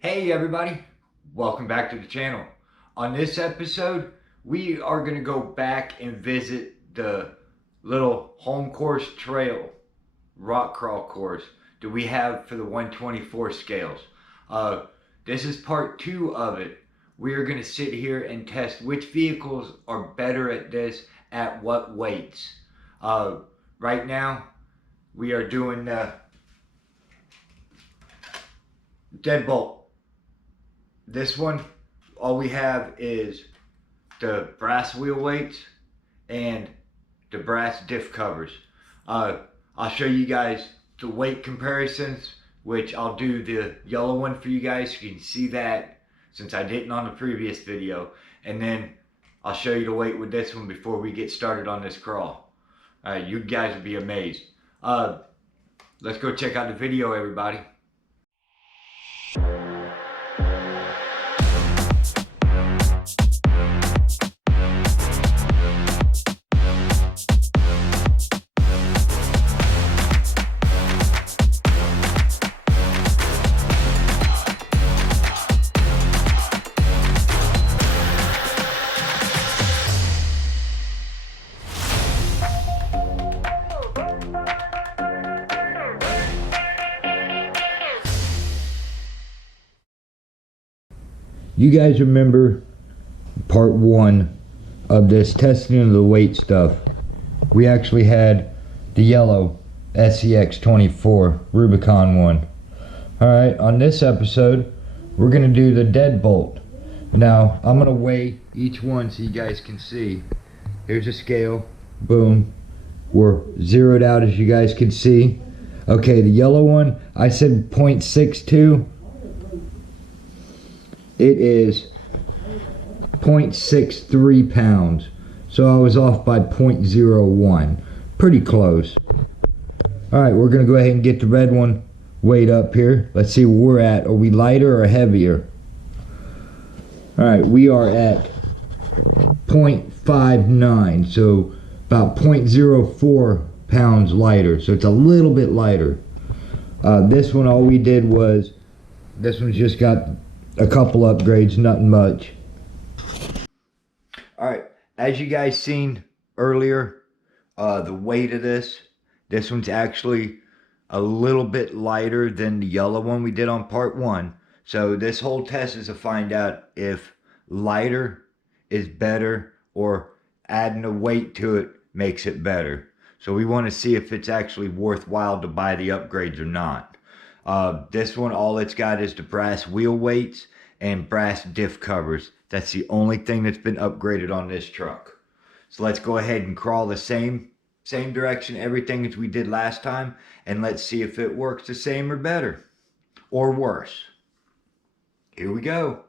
Hey everybody, welcome back to the channel. On this episode, we are going to go back and visit the little home course trail, rock crawl course that we have for the 124 scales. This is part 2 of it. We are going to sit here and test which vehicles are better at this at what weights. Right now, we are doing the Deadbolt. This one, all we have is the brass wheel weights and the brass diff covers. I'll show you guys the weight comparisons, which I'll do the yellow one for you guys so you can see that since I didn't on the previous video. And then I'll show you the weight with this one before we get started on this crawl. You guys will be amazed. Let's go check out the video, everybody. You guys remember part 1 of this testing of the weight stuff. We actually had the yellow SCX24 Rubicon one. Alright, on this episode, we're going to do the Deadbolt. Now, I'm going to weigh each one so you guys can see. Here's a scale. Boom. We're zeroed out as you guys can see. Okay, the yellow one, I said 0.62. It is 0.63 pounds. So I was off by 0.01. Pretty close. Alright, we're going to go ahead and get the red one weighed up here. Let's see where we're at. Are we lighter or heavier? Alright, we are at 0.59. So about 0.04 pounds lighter. So it's a little bit lighter. This one, all we did was, this one's just got a couple upgrades, nothing much. Alright, as you guys seen earlier, the weight of this one's actually a little bit lighter than the yellow one we did on part 1. So this whole test is to find out if lighter is better or adding a weight to it makes it better. So we want to see if it's actually worthwhile to buy the upgrades or not. This one, all it's got is the brass wheel weights and brass diff covers. That's the only thing that's been upgraded on this truck. So let's go ahead and crawl the same direction, everything as we did last time, and let's see if it works the same or better or worse. Here we go.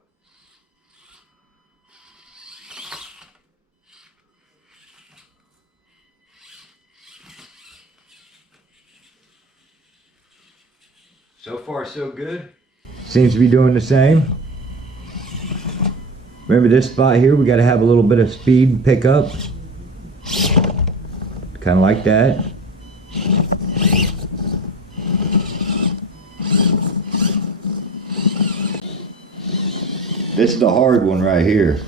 So far, so good. Seems to be doing the same. Remember this spot here, we got to have a little bit of speed pickup. Kind of like that. This is the hard one right here.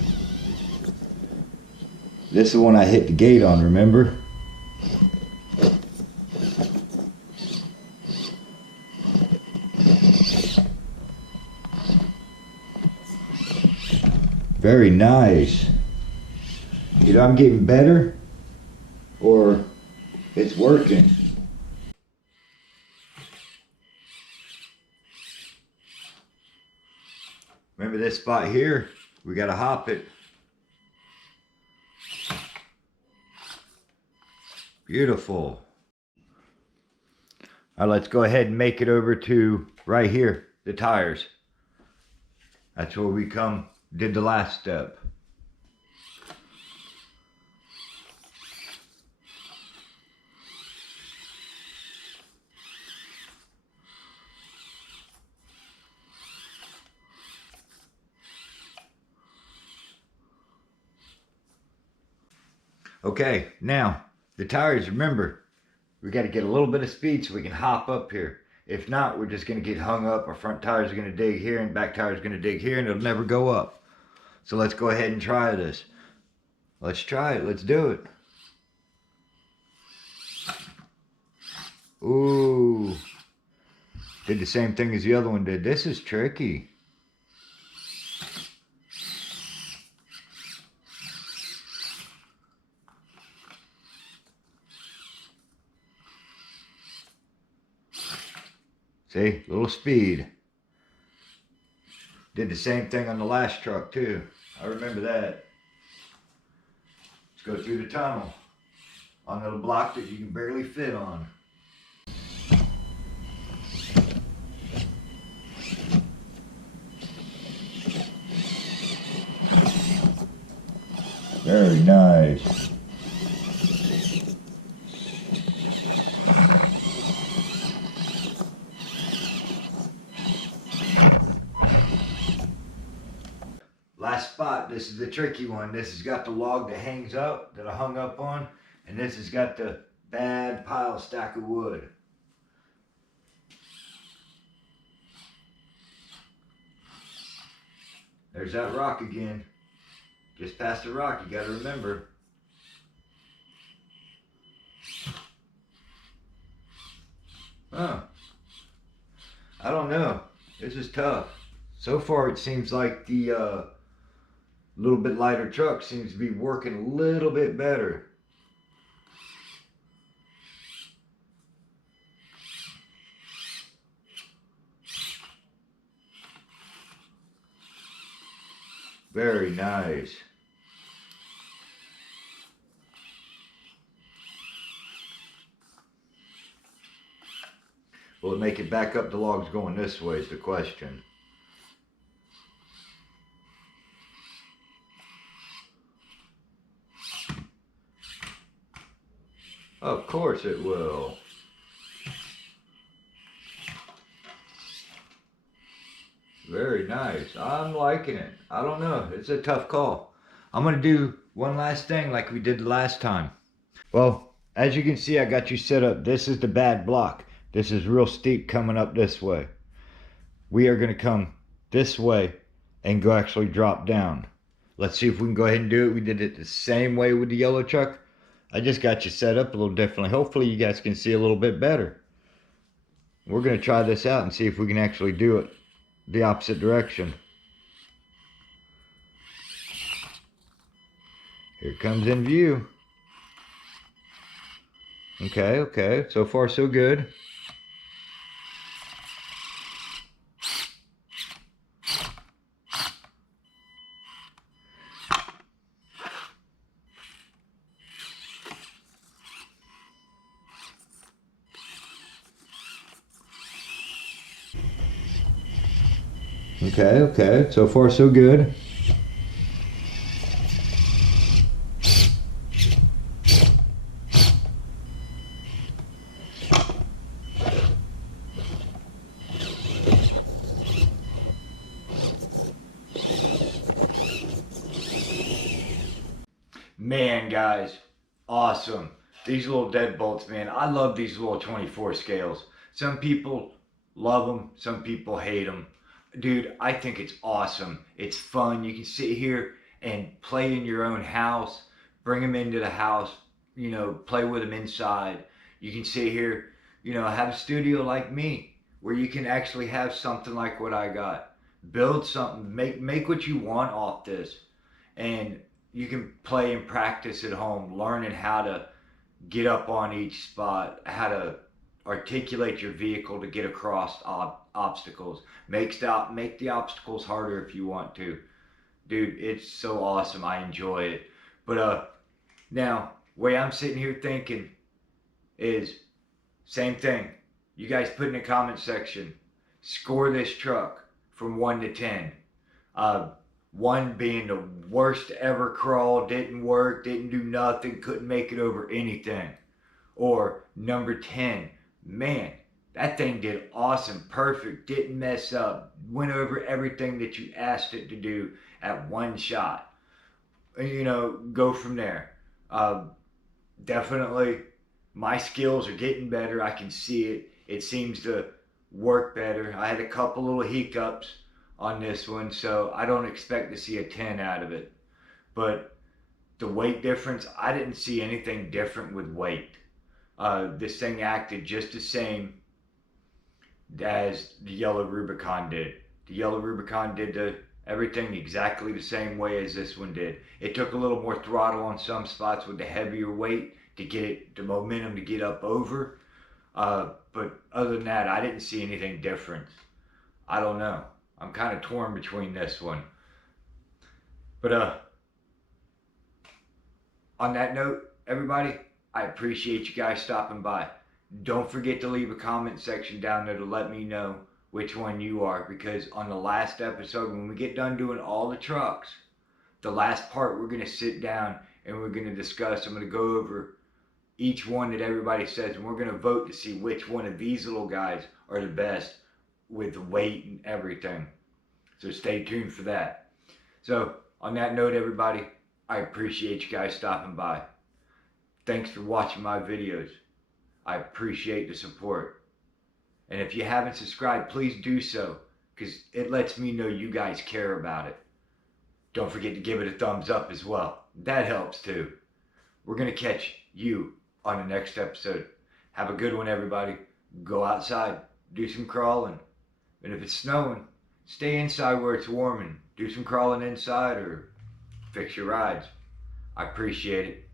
This is the one I hit the gate on, remember? Very nice. Either I'm getting better or it's working. Remember this spot here? We gotta hop it. Beautiful. All right, let's go ahead and make it over to right here, the tires. That's where we did the last step. Okay, now the tires, remember, we got to get a little bit of speed so we can hop up here. If not, we're just going to get hung up. Our front tires are going to dig here and back tires are going to dig here and it'll never go up. So let's go ahead and try this. Let's try it. Let's do it. Ooh. Did the same thing as the other one did. This is tricky. See, little speed. Did the same thing on the last truck too. I remember that. Let's go through the tunnel on a block that you can barely fit on. Very nice. Last spot, this is the tricky one. This has got the log that hangs up, that I hung up on, and this has got the bad pile stack of wood. There's that rock again. Just past the rock, you gotta remember. Huh. I don't know. This is tough. So far it seems like the little bit lighter truck seems to be working a little bit better. Very nice. Will it make it back up the logs going this way is the question. Of course it will. Very nice. I'm liking it. I don't know. It's a tough call. I'm going to do one last thing like we did the last time. Well, as you can see, I got you set up. This is the bad block. This is real steep coming up this way. We are going to come this way and go actually drop down. Let's see if we can go ahead and do it. We did it the same way with the yellow truck. I just got you set up a little differently. Hopefully you guys can see a little bit better. We're going to try this out and see if we can actually do it the opposite direction. Here it comes in view. Okay, okay. So far so good. Okay, okay. So far so good. Man, guys, awesome. These little deadbolts, man, I love these little 24 scales. Some people love them, some people hate them. Dude, I think it's awesome. It's fun. You can sit here and play in your own house, bring them into the house, you know, play with them inside. You can sit here, you know, have a studio like me where you can actually have something like what I got. Build something, make what you want off this. And you can play and practice at home, learning how to get up on each spot, how to articulate your vehicle to get across obstacles. Make the obstacles harder if you want to. Dude, it's so awesome. I enjoy it. But now, way I'm sitting here thinking is same thing. You guys put in the comment section, score this truck from 1 to 10. 1 being the worst ever crawl, didn't work, didn't do nothing, couldn't make it over anything. Or number 10, man, that thing did awesome, perfect, didn't mess up, went over everything that you asked it to do at one shot. You know, go from there. Definitely, my skills are getting better. I can see it. It seems to work better. I had a couple little hiccups on this one, so I don't expect to see a 10 out of it. But the weight difference, I didn't see anything different with weight. This thing acted just the same as the yellow Rubicon did. The yellow Rubicon did everything exactly the same way as this one did. It took a little more throttle on some spots with the heavier weight to get it the momentum to get up over. But other than that, I didn't see anything different. I don't know. I'm kind of torn between this one. But on that note, everybody, I appreciate you guys stopping by. Don't forget to leave a comment section down there to let me know which one you are, because on the last episode, when we get done doing all the trucks, the last part we're going to sit down and we're going to discuss. I'm going to go over each one that everybody says, and we're going to vote to see which one of these little guys are the best with the weight and everything. So stay tuned for that. So on that note, everybody, I appreciate you guys stopping by. Thanks for watching my videos. I appreciate the support. And if you haven't subscribed, please do so, because it lets me know you guys care about it. Don't forget to give it a thumbs up as well. That helps too. We're going to catch you on the next episode. Have a good one, everybody. Go outside, do some crawling. And if it's snowing, stay inside where it's warm and do some crawling inside or fix your rides. I appreciate it.